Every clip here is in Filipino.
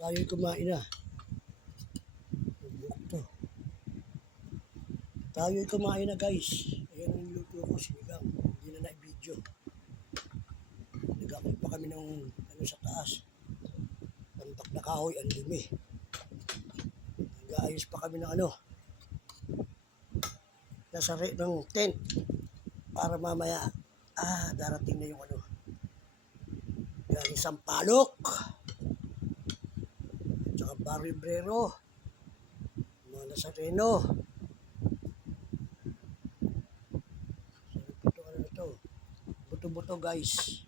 Tayo'y kumain na. Bubuk to. Tayo'y kumain na guys. Ayan ang niluto ko, sinigang. Hindi na na-video. Nagakot pa kami ng ano sa taas. Pantak na kahoy, ang dumi. Nag-aayos pa kami ng ano. Nasa re- ng tent. Para mamaya, ah, darating na yung ano. Galing Sampalok. Tsaka Baribrero. Mga Nazareno. Sarap ito, ano ito. Buto-buto guys.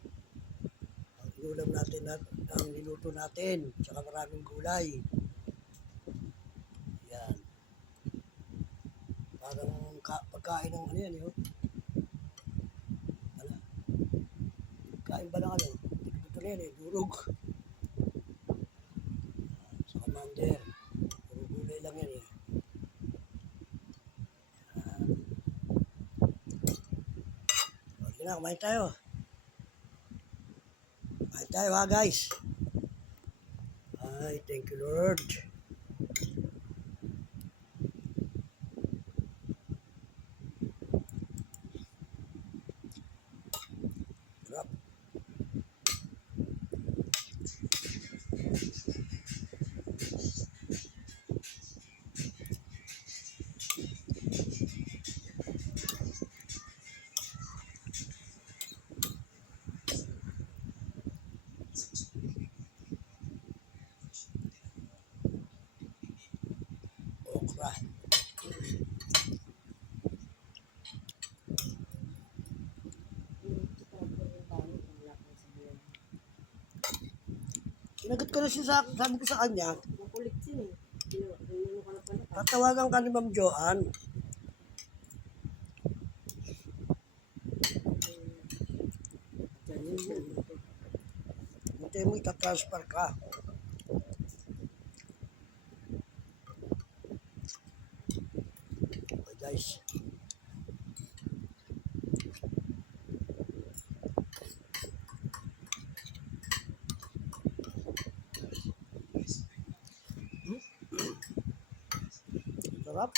Ang ulam natin, na, ang niluto natin. Tsaka maraming gulay. Yan. Parang ka, pagkain ng ano yan, yun. Ano? Kain ba ng ano? Buto na yan eh, durog. Commander. Puro gulay lang yan eh. Ah. Okay na, kumain tayo. Kumain tayo ha guys. Ay, thank you Lord. Okra. Sinagot ko na siya sa sabi ko sa kanya, Makulit siya eh. Tatawagan ka ni Ma'am Joanne. Diyan yun yun. Hindi mo itatransfer ka. Okay guys. Hmm? Sarap.